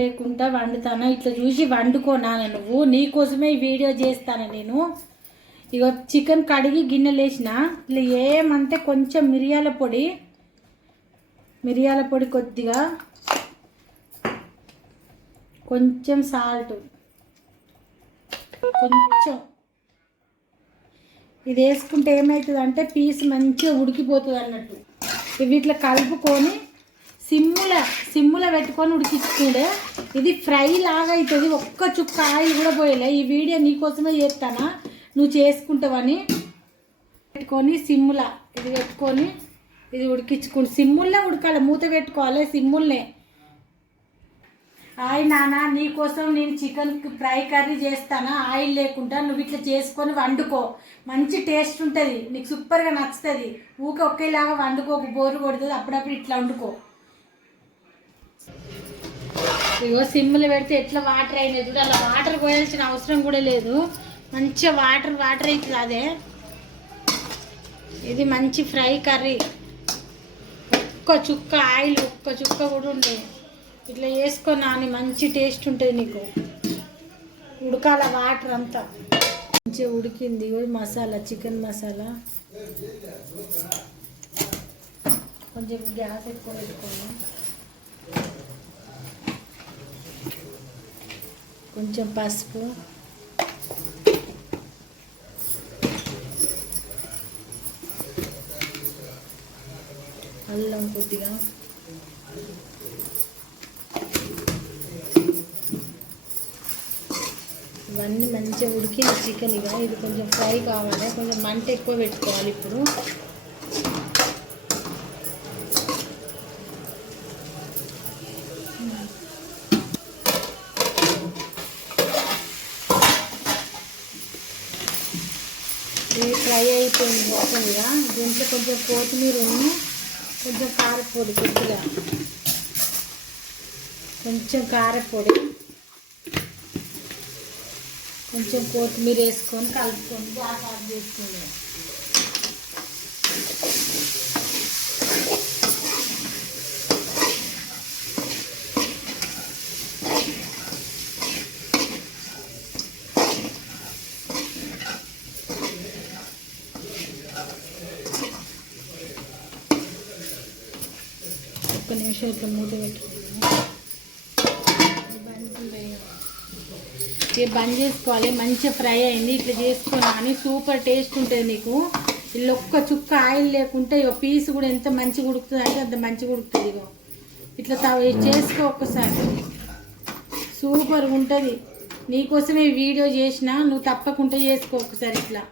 లేకుండా వండుతాను? ఇట్లా చూసి వండుకోనాను నువ్వు? నీకోసమే వీడియో చేస్తాను నేను. ఇక చికెన్ కడిగి గిన్నెలు వేసిన ఇట్లా ఏమంటే కొంచెం మిరియాల పొడి మిరియాల పొడి కొద్దిగా కొంచెం సాల్ట్ కొంచెం. ఇది వేసుకుంటే ఏమవుతుంది అంటే పీస్ మంచిగా ఉడికిపోతుంది అన్నట్టు ఇవి ఇట్లా కలుపుకొని సిమ్ముల సిమ్ముల పెట్టుకొని ఉడికించుకుండే ఇది ఫ్రై లాగా అవుతుంది ఒక్క చుక్క ఆయిల్ కూడా పోయలే. ఈ వీడియో నీకోసమే చేస్తానా? నువ్వు చేసుకుంటావని. పెట్టుకొని సిమ్ముల ఇది పెట్టుకొని ఇది ఉడికించుకుంటు సిమ్ముల్నే ఉడకాలి. మూత పెట్టుకోవాలి సిమ్ముల్నే. హాయ్ నాన్న నీకోసం నేను చికెన్ ఫ్రై కర్రీ చేస్తానా? ఆయిల్ లేకుండా నువ్వు ఇట్లా చేసుకొని వండుకో. మంచి టేస్ట్ ఉంటుంది. నీకు సూపర్గా నచ్చుతుంది. ఊకే ఒకేలాగా వండుకోకు. బోరు కొడుతుంది. అప్పుడప్పుడు ఇట్లా వండుకో. ఇగో సిమ్లు పెడితే ఎట్లా వాటర్ అయినాయి చూడు అలా వాటర్ పోయాల్సిన అవసరం కూడా లేదు. మంచిగా వాటర్ వాటర్ అవుతుంది అదే. ఇది మంచి ఫ్రై కర్రీ. ఒక్క చుక్క ఆయిల్ ఒక్క చుక్క కూడా ఉండేది ఇట్లా వేసుకొని నాని మంచి టేస్ట్ ఉంటుంది నీకు. ఉడకాల వాటర్ అంతా. మంచిగా ఉడికింది మసాలా చికెన్ మసాలా. కొంచెం గ్యాస్ ఎక్కువ పెట్టుకోండి కొంచెం పసుపు. అల్లం కొద్దిగా. ఇవన్నీ మంచిగా ఉడికిన చికెన్ ఇక. ఇది కొంచెం ఫ్రై కావాలి. కొంచెం మంట ఎక్కువ పెట్టుకోవాలి ఇప్పుడు. ఇది ఫ్రై అయిపోయింది మొత్తం ఇక దీంట్లో కొంచెం కొత్తిమీర ఉన్న కొంచెం కారపొడి కొద్దిగా. కొంచెం కారపొడి. కొంచెం కొత్తిమీర వేసుకొని కలుపుకొని గ్యాస్ ఆఫ్ ఒక్క నిమిషం ఇట్లా మూత పెట్టుకుందాం ఇది బంద్ చేసుకోవాలి? మంచిగా ఫ్రై అయింది. ఇట్లా చేసుకున్నా అని సూపర్ టేస్ట్ ఉంటుంది నీకు. ఇల్లు ఒక్క చుక్క ఆయిల్ లేకుంటే ఇక పీస్ కూడా ఎంత మంచిగా ఉడుకుతుంది అంటే అంత మంచిగా ఉడుకుతుంది ఇగో. ఇట్లా తవ చేసుకో ఒక్కసారి. సూపర్గా ఉంటుంది. నీకోసమే వీడియో చేసిన నువ్వు తప్పకుండా చేసుకో ఒకసారి ఇట్లా.